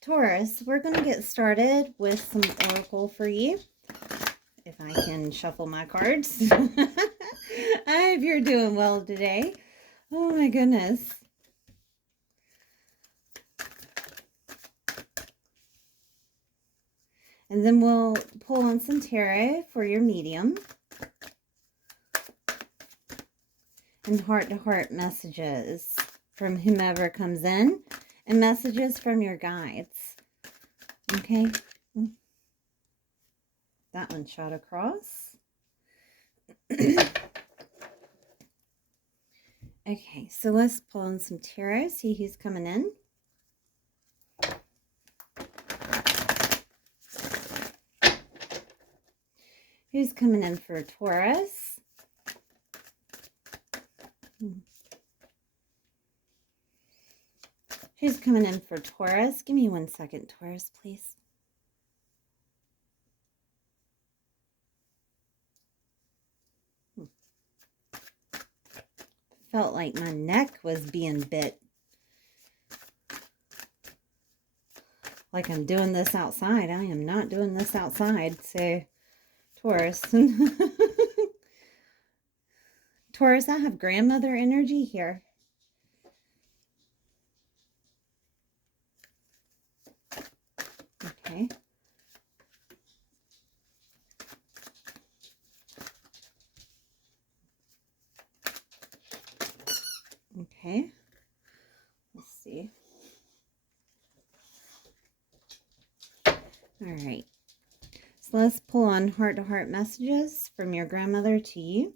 Taurus, we're going to get started with some oracle for you. If I can shuffle my cards. I hope you're doing well today. Oh my goodness. And then we'll pull on some tarot for your medium. And heart-to-heart messages from whomever comes in. And messages from your guides. Okay. That one shot across. Okay, so let's pull in some tarot, see who's coming in. Who's coming in for Taurus? Who's coming in for Taurus? Give me 1 second, Taurus, please. Felt like my neck was being bit. Like I'm doing this outside. I am not doing this outside. So, Taurus. Taurus, I have grandmother energy here. Okay. Okay. Let's see. All right. So let's pull on heart-to-heart messages from your grandmother to you.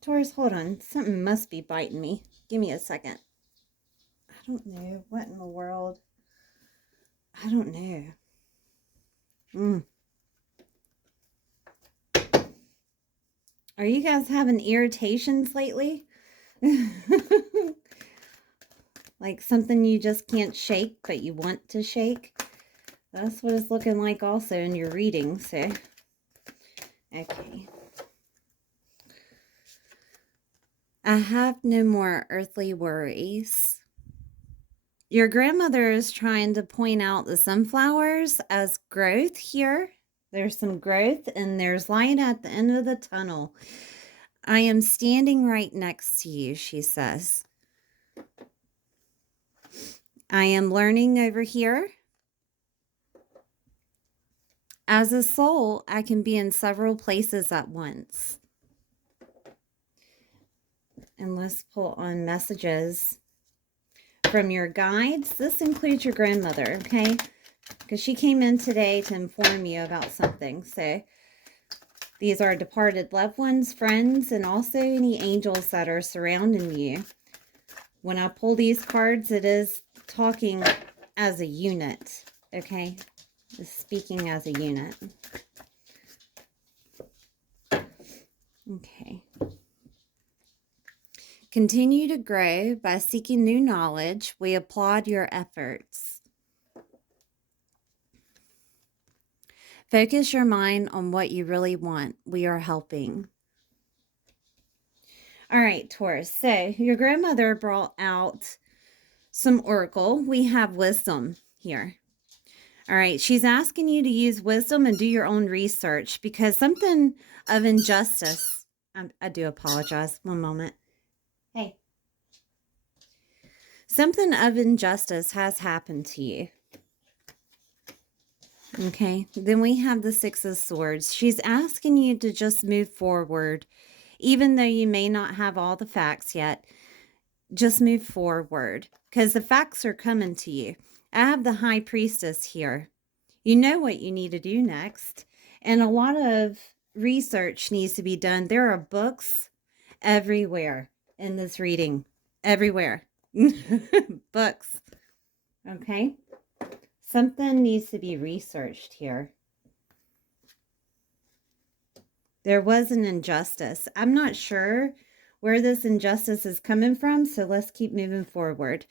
Taurus, hold on. Something must be biting me. Give me a second. I don't know. What in the world? I don't know. Are you guys having irritations lately? Like something you just can't shake, but you want to shake? That's what it's looking like also in your reading, so. Okay. I have no more earthly worries. Your grandmother is trying to point out the sunflowers as growth here. There's some growth and there's light at the end of the tunnel. I am standing right next to you, she says. I am learning over here. As a soul, I can be in several places at once. And let's pull on messages from your guides. This includes your grandmother, okay? Because she came in today to inform you about something. So these are departed loved ones, friends, and also any angels that are surrounding you. When I pull these cards, it is talking as a unit, okay? It's speaking as a unit. Okay. Continue to grow by seeking new knowledge. We applaud your efforts. Focus your mind on what you really want. We are helping. All right, Taurus. So your grandmother brought out some oracle. We have wisdom here. All right. She's asking you to use wisdom and do your own research because something of injustice. I do apologize. One moment. Hey. Something of injustice has happened to you. Okay. Then we have the Six of Swords. She's asking you to just move forward. Even though you may not have all the facts yet, just move forward because the facts are coming to you. I have the High Priestess here. You know what you need to do next. And a lot of research needs to be done. There are books everywhere in this reading. Everywhere. Books. Okay. Something needs to be researched here. There was an injustice. I'm not sure where this injustice is coming from, so let's keep moving forward.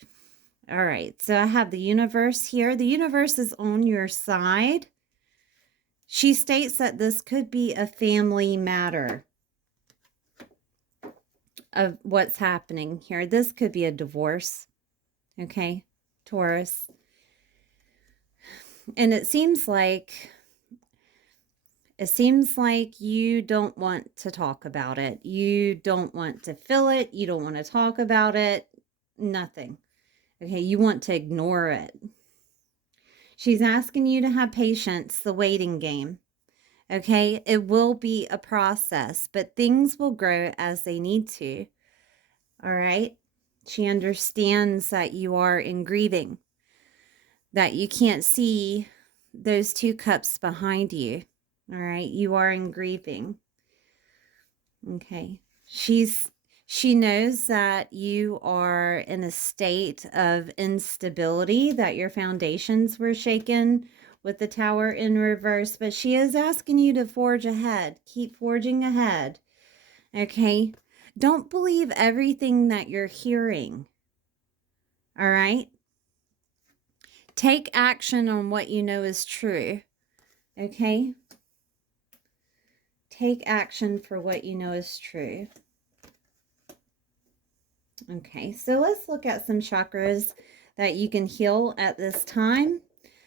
All right, so I have the universe here. The universe is on your side. She states that this could be a family matter of what's happening here. This could be a divorce, okay, Taurus. And it seems like you don't want to talk about it. You don't want to feel it. You don't want to talk about it. Nothing. Okay, you want to ignore it. She's asking you to have patience, the waiting game. Okay, it will be a process, but things will grow as they need to. All right. She understands that you are in grieving, that you can't see those 2 cups behind you. All right. You are in grieving. Okay. She knows that you are in a state of instability, that your foundations were shaken with the Tower in reverse, but she is asking you to forge ahead. Keep forging ahead. Okay? Don't believe everything that you're hearing. All right? Take action on what you know is true. Okay? Take action for what you know is true. Okay, so let's look at some chakras that you can heal at this time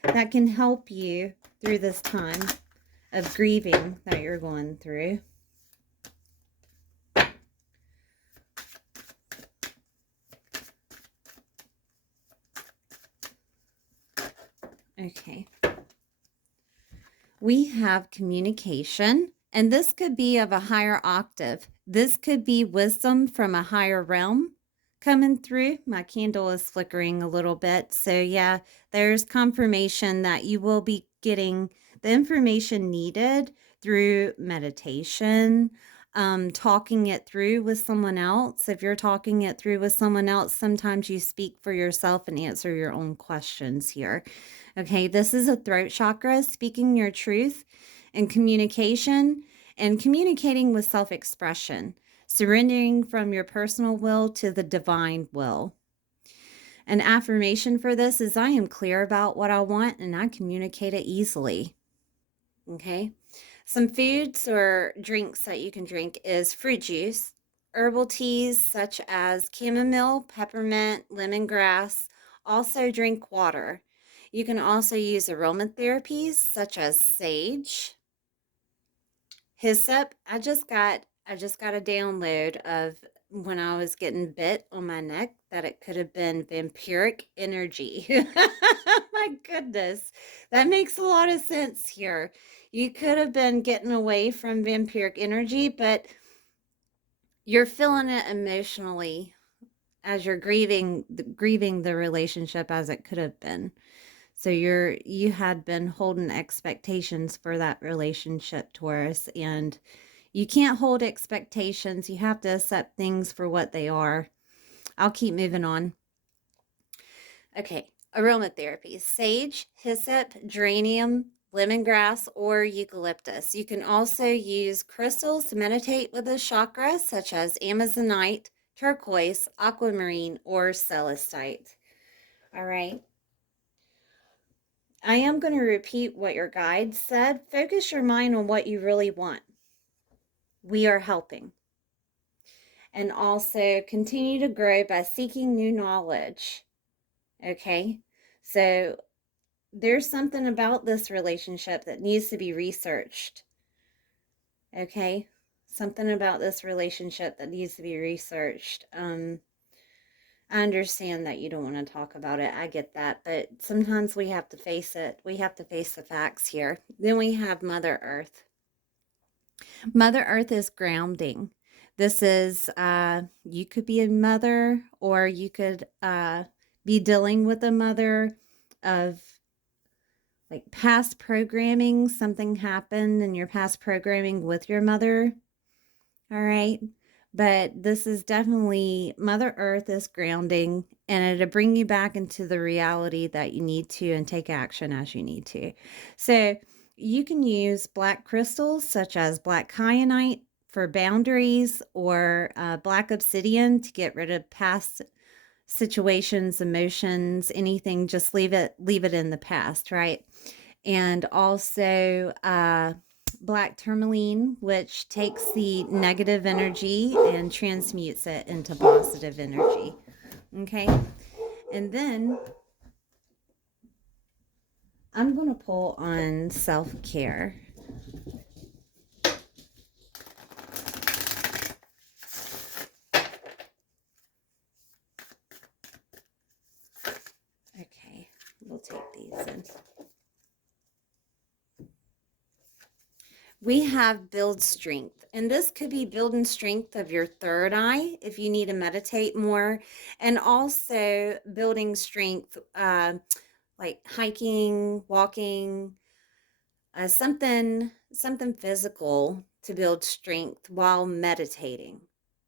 that can help you through this time of grieving that you're going through. Okay. We have communication, and this could be of a higher octave. This could be wisdom from a higher realm coming through. My candle is flickering a little bit. So yeah, there's confirmation that you will be getting the information needed through meditation, talking it through with someone else. If you're talking it through with someone else, sometimes you speak for yourself and answer your own questions here. Okay, this is a throat chakra, speaking your truth and communication and communicating with self-expression, surrendering from your personal will to the divine will. An affirmation for this is I am clear about what I want and I communicate it easily. Okay, some foods or drinks that you can drink is fruit juice, herbal teas such as chamomile, peppermint, lemongrass. Also drink water. You can also use aromatherapies such as sage, hyssop. I just got a download of when I was getting bit on my neck that it could have been vampiric energy. My goodness, that makes a lot of sense here. You could have been getting away from vampiric energy, but you're feeling it emotionally as you're grieving the relationship as it could have been. So you had been holding expectations for that relationship, Taurus, and you can't hold expectations. You have to accept things for what they are. I'll keep moving on. Okay, aromatherapy. Sage, hyssop, geranium, lemongrass, or eucalyptus. You can also use crystals to meditate with a chakra, such as amazonite, turquoise, aquamarine, or celestite. All right. I am going to repeat what your guide said. Focus your mind on what you really want. We are helping. And also continue to grow by seeking new knowledge. Okay? So there's something about this relationship that needs to be researched. Okay? Something about this relationship that needs to be researched. I understand that you don't want to talk about it. I get that. But sometimes we have to face it. We have to face the facts here. Then we have Mother Earth. Mother Earth is grounding. This is, you could be a mother, or you could be dealing with a mother of like past programming. Something happened in your past programming with your mother. All right. But this is definitely Mother Earth is grounding, and it'll bring you back into the reality that you need to and take action as you need to. So you can use black crystals such as black kyanite for boundaries, or black obsidian to get rid of past situations, emotions, anything. Just leave it in the past, right? And also black tourmaline, which takes the negative energy and transmutes it into positive energy. Okay, and then I'm going to pull on self-care. Okay, we'll take these in. We have build strength, and this could be building strength of your third eye if you need to meditate more, and also building strength like hiking, walking, something physical to build strength while meditating.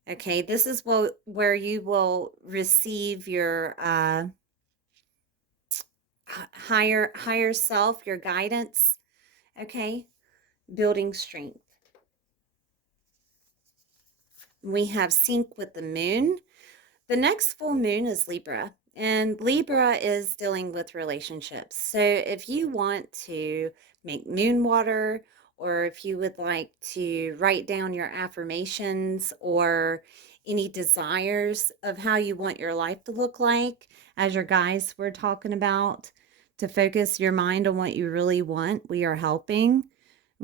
Okay, this is where you will receive your higher self, your guidance. Okay, building strength. We have sync with the moon. The next full moon is Libra, and Libra is dealing with relationships. So if you want to make moon water, or if you would like to write down your affirmations or any desires of how you want your life to look like, as your guys were talking about, to focus your mind on what you really want, we are helping.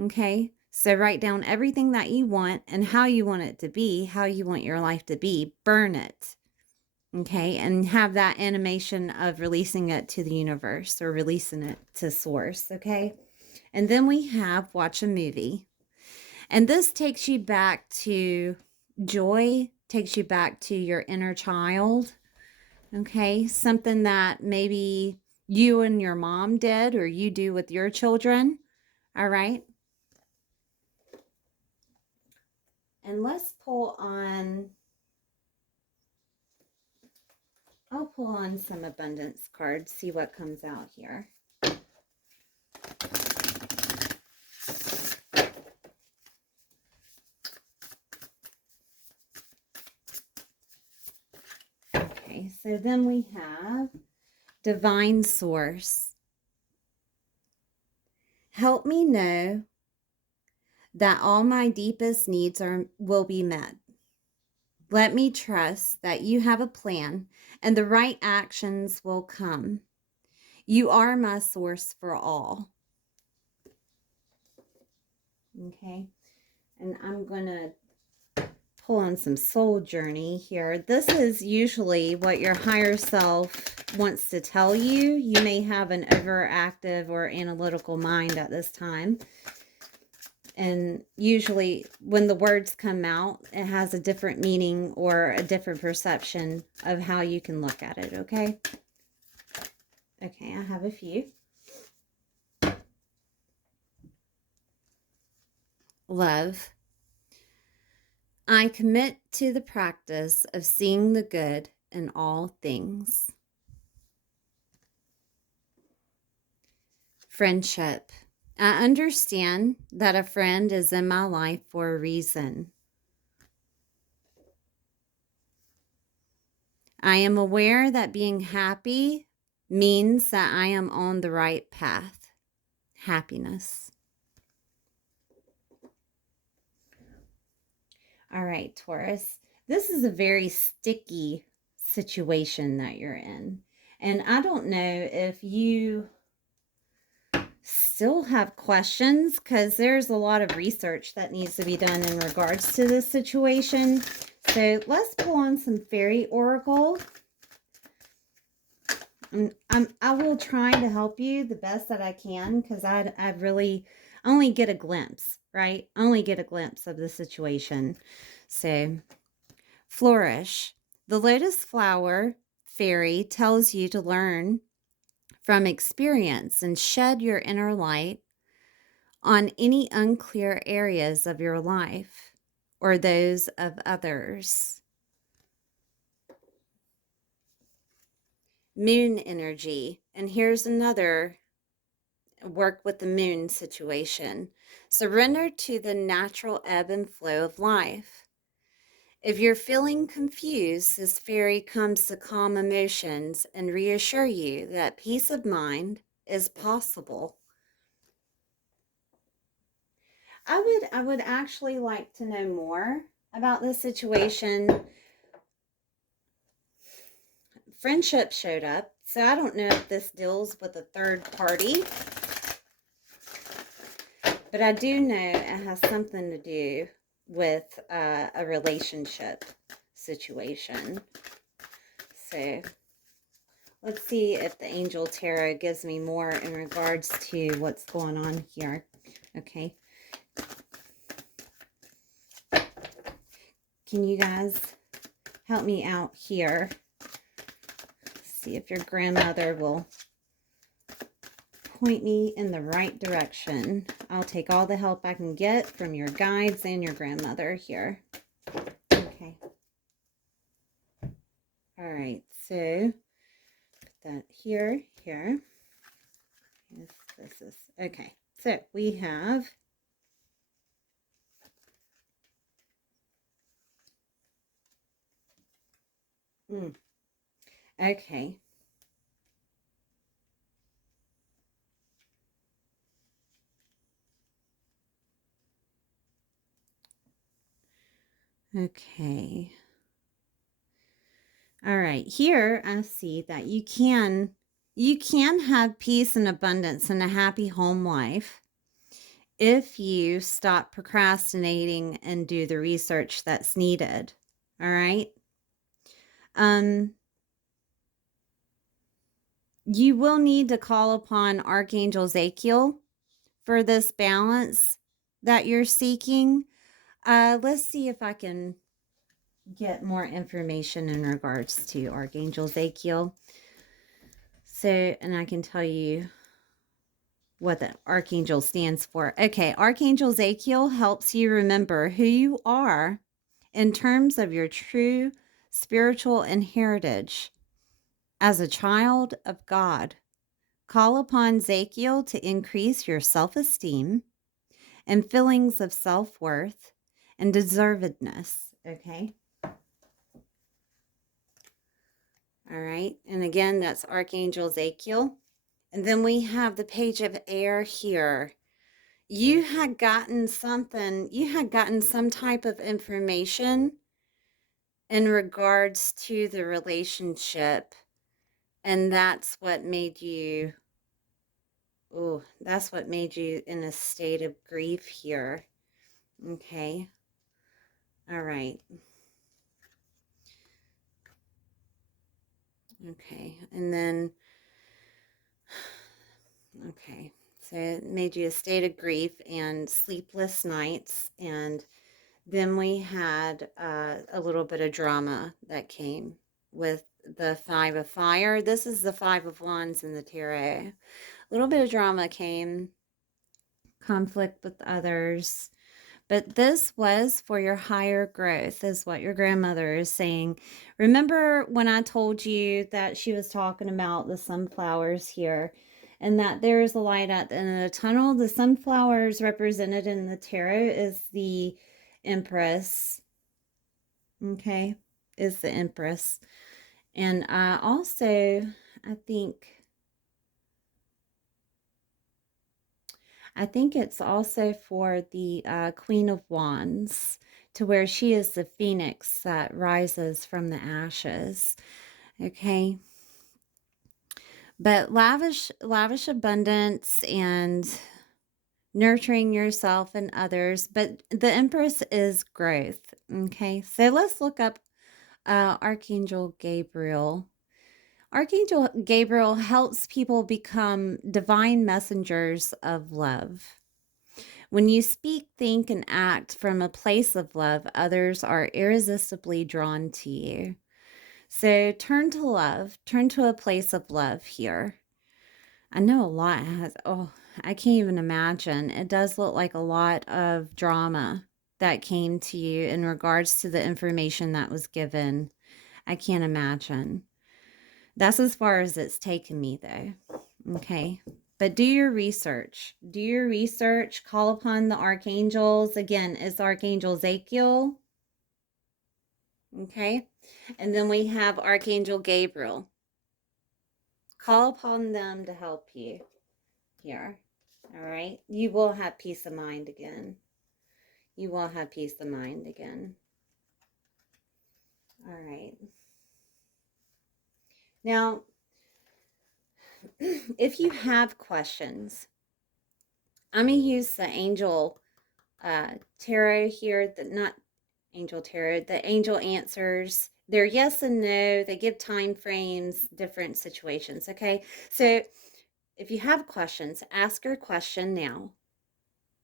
Okay, so write down everything that you want and how you want it to be, how you want your life to be, burn it. Okay, and have that animation of releasing it to the universe or releasing it to source. Okay, and then we have watch a movie, and this takes you back to joy, takes you back to your inner child. Okay, something that maybe you and your mom did, or you do with your children. All right, and let's pull on, I'll pull on some abundance cards, see what comes out here. Okay, so then we have divine source. Help me know that all my deepest needs will be met. Let me trust that you have a plan and the right actions will come. You are my source for all. Okay, and I'm going to pull on some soul journey here. This is usually what your higher self wants to tell you. You may have an overactive or analytical mind at this time. And usually when the words come out, it has a different meaning or a different perception of how you can look at it, okay? Okay, I have a few. Love. I commit to the practice of seeing the good in all things. Friendship. I understand that a friend is in my life for a reason. I am aware that being happy means that I am on the right path. Happiness. All right, Taurus. This is a very sticky situation that you're in. And I don't know if you still have questions, because there's a lot of research that needs to be done in regards to this situation. So let's pull on some fairy oracle. I will try to help you the best that I can, because I really only get a glimpse, right? Only get a glimpse of the situation. So, flourish. The lotus flower fairy tells you to learn from experience and shed your inner light on any unclear areas of your life or those of others. Moon energy. And here's another work with the moon situation. Surrender to the natural ebb and flow of life. If you're feeling confused, this fairy comes to calm emotions and reassure you that peace of mind is possible. I would actually like to know more about this situation. Friendship showed up, so I don't know if this deals with a third party, but I do know it has something to do with a relationship situation. So let's see if the Angel Tarot gives me more in regards to what's going on here. Okay. Can you guys help me out here? See if your grandmother will point me in the right direction. I'll take all the help I can get from your guides and your grandmother here. Okay. All right, so put that here. Yes, this is okay. So we have okay. Okay. All right. Here I see that you can have peace and abundance and a happy home life if you stop procrastinating and do the research that's needed. All right. You will need to call upon Archangel Zachiel for this balance that you're seeking. Let's see if I can get more information in regards to Archangel Zachiel. So, and I can tell you what the Archangel stands for. Okay, Archangel Zachiel helps you remember who you are in terms of your true spiritual heritage as a child of God. Call upon Zachiel to increase your self-esteem and feelings of self-worth and deservedness. Okay. All right. And again, that's Archangel Zachiel. And then we have the Page of Air here. You had gotten some type of information in regards to the relationship. And that's what made you, in a state of grief here. Okay. All right. Okay. And then, okay. So it made you a state of grief and sleepless nights. And then we had a little bit of drama that came with the Five of Fire. This is the Five of Wands in the tarot. A little bit of drama came, conflict with others. But this was for your higher growth, is what your grandmother is saying. Remember when I told you that she was talking about the sunflowers here and that there is a light at the end of the tunnel? The sunflowers represented in the tarot is the Empress. Okay, is the Empress. And also, I think it's also for the Queen of Wands, to where she is the phoenix that rises from the ashes. Okay. But lavish abundance and nurturing yourself and others. But the Empress is growth. Okay. So let's look up Archangel Gabriel. Archangel Gabriel helps people become divine messengers of love. When you speak, think, and act from a place of love, others are irresistibly drawn to you. So turn to love, turn to a place of love here. I know a lot has, I can't even imagine. It does look like a lot of drama that came to you in regards to the information that was given. I can't imagine. That's as far as it's taken me, though. Okay. But do your research. Do your research. Call upon the archangels. Again, it's Archangel Ezekiel. Okay. And then we have Archangel Gabriel. Call upon them to help you here. All right. You will have peace of mind again. You will have peace of mind again. All right. Now, if you have questions, I'm going to use the angel tarot here, not angel tarot, the angel answers. They're yes and no. They give time frames, different situations. Okay. So if you have questions, ask your question now.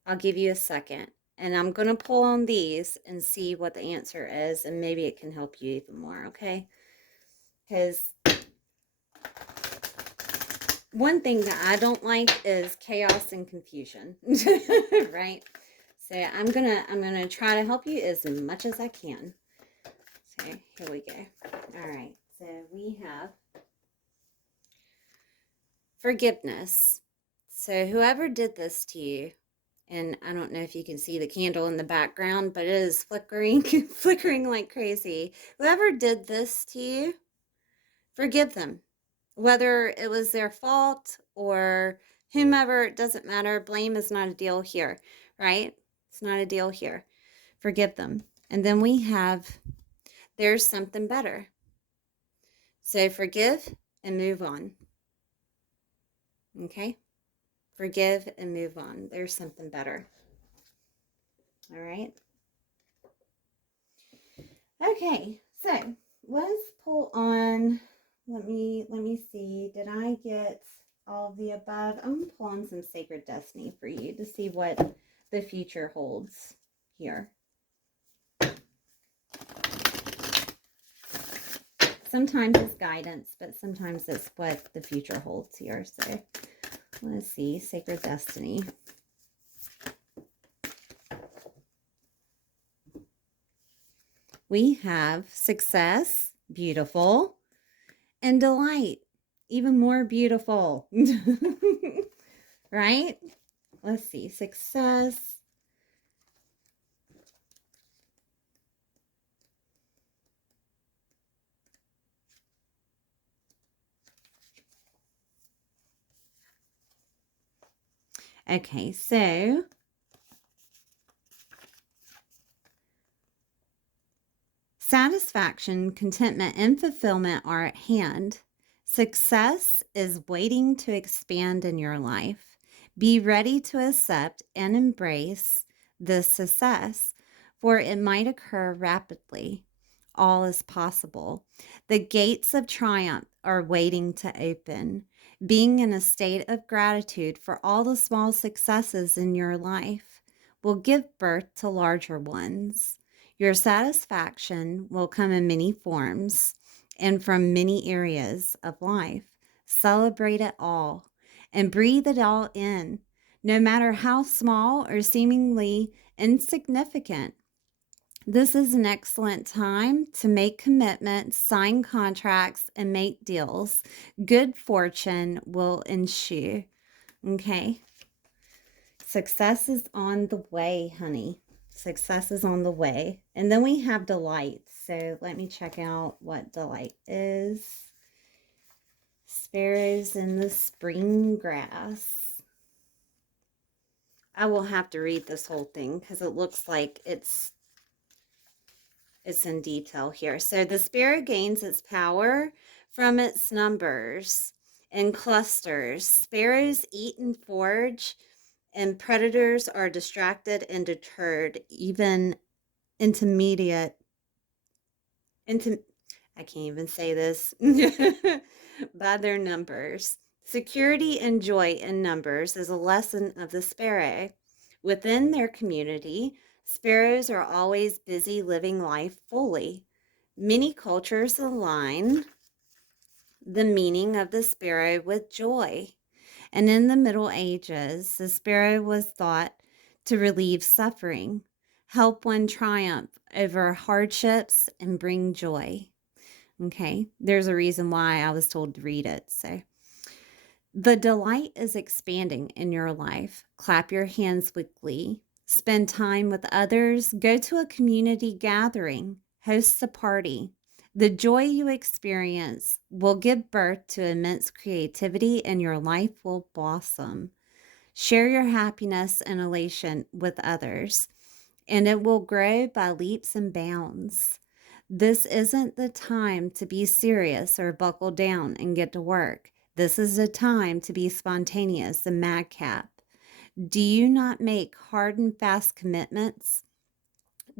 I'll give you a second. And I'm going to pull on these and see what the answer is. And maybe it can help you even more. Okay. Because one thing that I don't like is chaos and confusion. Right? So I'm gonna try to help you as much as I can. So here we go. All right. So we have forgiveness. So whoever did this to you, and I don't know if you can see the candle in the background, but it is flickering, flickering like crazy. Whoever did this to you, forgive them. Whether it was their fault or whomever, it doesn't matter. Blame is not a deal here, right? It's not a deal here. Forgive them. And then we have, there's something better. So forgive and move on. Okay? Forgive and move on. There's something better. All right? Okay, so let's pull on, let me see, did I get all of the above? I'm going to pull on some sacred destiny for you to see what the future holds here. Sometimes it's guidance, but sometimes it's what the future holds here. So let's see, sacred destiny. We have success, beautiful, and delight, even more beautiful. Right? Let's see, success. Okay, so satisfaction, contentment, and fulfillment are at hand. Success is waiting to expand in your life. Be ready to accept and embrace this success, for it might occur rapidly. All is possible. The gates of triumph are waiting to open. Being in a state of gratitude for all the small successes in your life will give birth to larger ones. Your satisfaction will come in many forms and from many areas of life. Celebrate it all and breathe it all in, no matter how small or seemingly insignificant. This is an excellent time to make commitments, sign contracts, and make deals. Good fortune will ensue. Okay. Success is on the way, honey. Success is on the way. And then we have delight. So let me check out what delight is. Sparrows in the spring grass. I will have to read this whole thing because it looks like it's in detail here. So the sparrow gains its power from its numbers and clusters. Sparrows eat and forage, and predators are distracted and deterred, even I can't even say this, by their numbers. Security and joy in numbers is a lesson of the sparrow. Within their community, sparrows are always busy living life fully. Many cultures align the meaning of the sparrow with joy. And in the Middle Ages, the sparrow was thought to relieve suffering, help one triumph over hardships, and bring joy. Okay, there's a reason why I was told to read it. So The delight is expanding in your life. Clap your hands weekly. Spend time with others. Go to a community gathering. Host a party. The joy you experience will give birth to immense creativity and your life will blossom. Share your happiness and elation with others, and it will grow by leaps and bounds. This isn't the time to be serious or buckle down and get to work. This is a time to be spontaneous and madcap. Do you not make hard and fast commitments?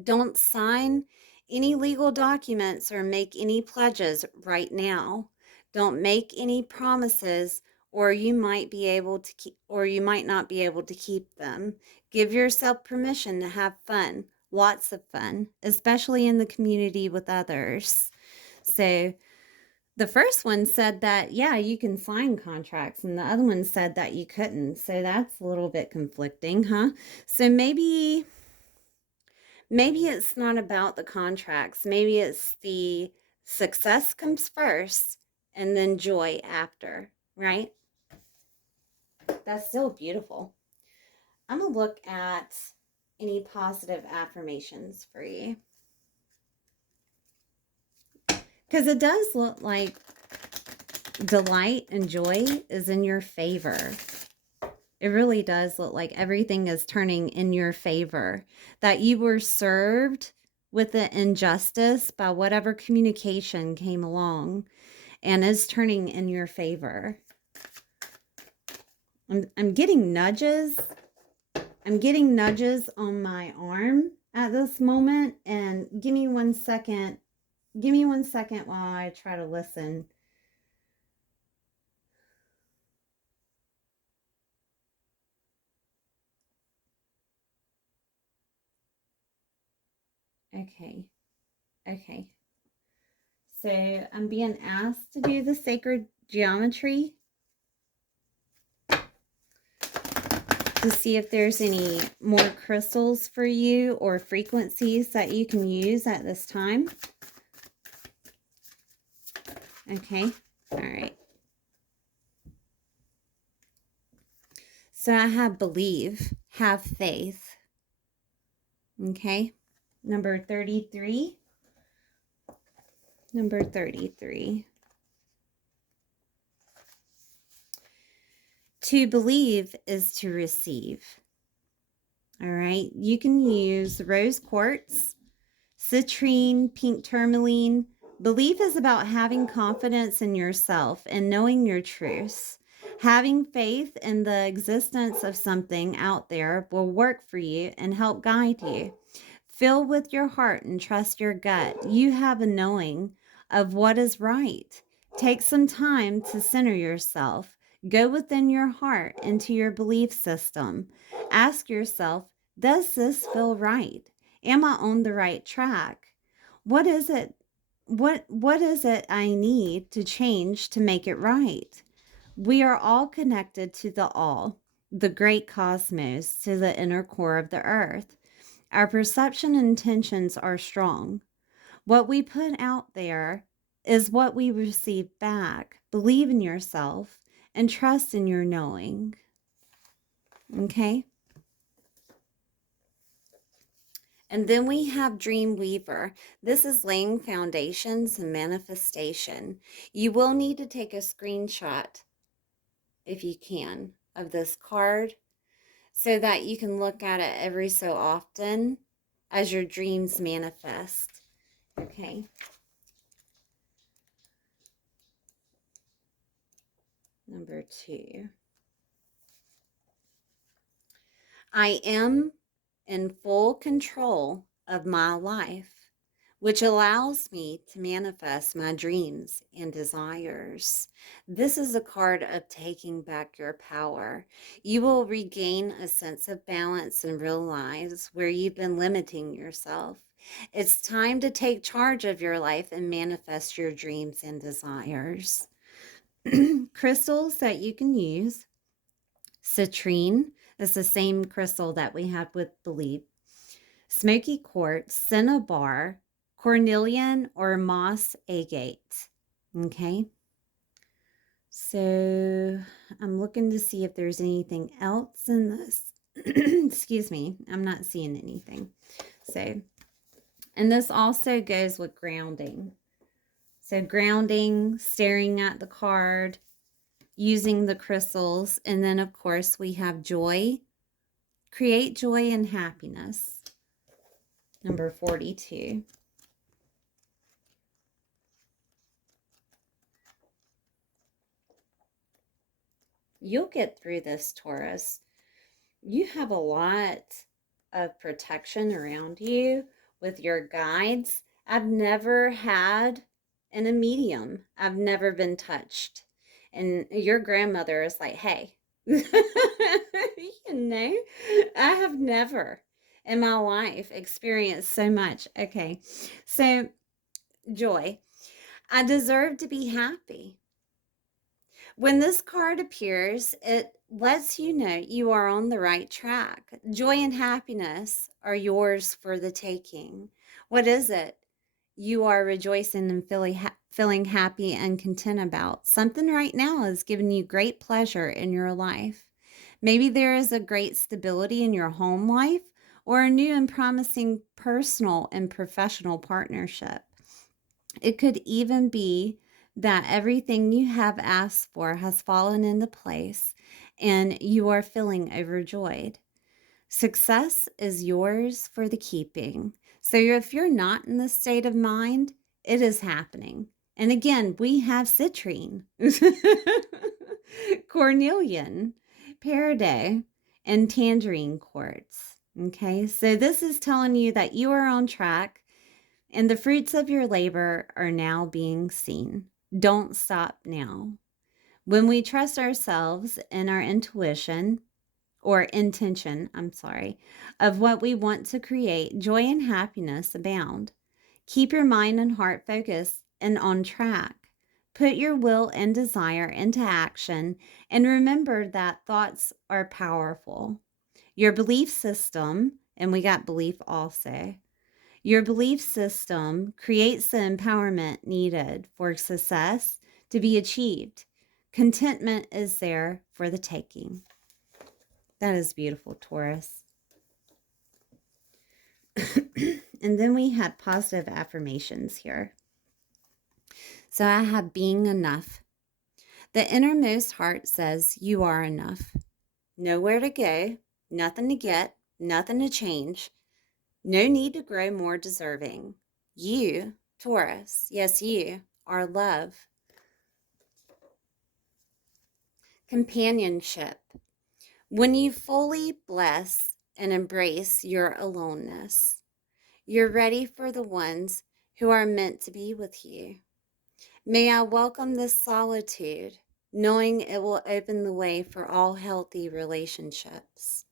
Don't sign any legal documents or make any pledges right now. Don't make any promises or you might be able to keep or you might not be able to keep them. Give yourself permission to have fun, lots of fun, especially in the community with others. So the first one said that, yeah, you can sign contracts, and the other one said that you couldn't. So that's a little bit conflicting, huh? So maybe it's not about the contracts. Maybe it's the success comes first and then joy after, right? That's still beautiful. I'm going to look at any positive affirmations for you. Because it does look like delight and joy is in your favor. It really does look like everything is turning in your favor. That you were served with the injustice by whatever communication came along and is turning in your favor. I'm getting nudges. I'm getting nudges on my arm at this moment. And give me 1 second. Give me 1 second while I try to listen. Okay. So I'm being asked to do the sacred geometry to see if there's any more crystals for you or frequencies that you can use at this time. Okay. All right. So I have believe, have faith. Okay. Number 33. Number 33. To believe is to receive. All right. You can use rose quartz, citrine, pink tourmaline. Belief is about having confidence in yourself and knowing your truths. Having faith in the existence of something out there will work for you and help guide you. Fill with your heart and trust your gut. You have a knowing of what is right. Take some time to center yourself. Go within your heart into your belief system. Ask yourself, does this feel right? Am I on the right track? What is it? What is it I need to change to make it right? We are all connected to the all, the great cosmos, to the inner core of the earth. Our perception and intentions are strong. What we put out there is what we receive back. Believe in yourself and trust in your knowing. Okay? And then we have Dream Weaver. This is laying foundations and manifestation. You will need to take a screenshot, if you can, of this card so that you can look at it every so often as your dreams manifest. Okay. Number 2. I am in full control of my life, which allows me to manifest my dreams and desires. This is a card of taking back your power. You will regain a sense of balance and realize where you've been limiting yourself. It's time to take charge of your life and manifest your dreams and desires. Crystals that you can use. Citrine is the same crystal that we have with belief. Smoky quartz, cinnabar, cornelian, or moss agate. Okay. So I'm looking to see if there's anything else in this. Excuse me. I'm not seeing anything. So, and this also goes with grounding. So grounding, staring at the card, using the crystals. And then, of course, we have joy. Create joy and happiness. Number 42. You'll get through this, Taurus. You have a lot of protection around you with your guides. I've never had in a medium. I've never been touched. And your grandmother is like, hey, I have never in my life experienced so much. Okay. So, joy. I deserve to be happy. When this card appears, it lets you know you are on the right track. Joy and happiness are yours for the taking. What is it you are rejoicing and feeling happy and content about? Something right now is giving you great pleasure in your life. Maybe there is a great stability in your home life or a new and promising personal and professional partnership. It could even be that everything you have asked for has fallen into place and you are feeling overjoyed. Success is yours for the keeping. So if you're not in this state of mind, it is happening. And again, we have citrine, cornelian, peridot, and tangerine quartz. Okay, so this is telling you that you are on track and the fruits of your labor are now being seen. Don't stop now. When we trust ourselves and our intuition, or intention, of what we want to create, joy and happiness abound. Keep your mind and heart focused and on track. Put your will and desire into action and remember that thoughts are powerful. Your belief system, and we got belief also, your belief system creates the empowerment needed for success to be achieved. Contentment is there for the taking. That is beautiful, Taurus. And then we had positive affirmations here. So I have being enough. The innermost heart says you are enough. Nowhere to go, nothing to get, nothing to change. No need to grow more deserving. You, Taurus, yes, you are love. Companionship. When you fully bless and embrace your aloneness, you're ready for the ones who are meant to be with you. May I welcome this solitude, knowing it will open the way for all healthy relationships.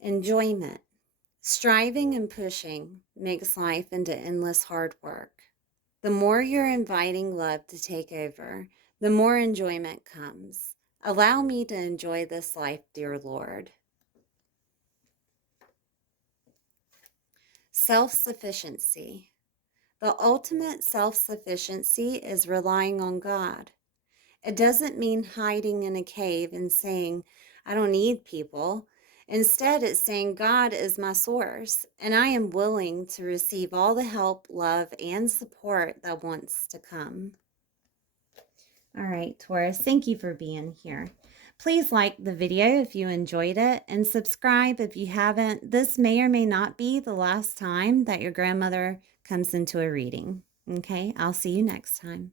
Enjoyment. Striving and pushing makes life into endless hard work. The more you're inviting love to take over, the more enjoyment comes. Allow me to enjoy this life, dear Lord. Self-sufficiency. The ultimate self-sufficiency is relying on God. It doesn't mean hiding in a cave and saying, I don't need people. Instead, it's saying, God is my source, and I am willing to receive all the help, love, and support that wants to come. All right, Taurus, thank you for being here. Please like the video if you enjoyed it and subscribe if you haven't. This may or may not be the last time that your grandmother comes into a reading. Okay, I'll see you next time.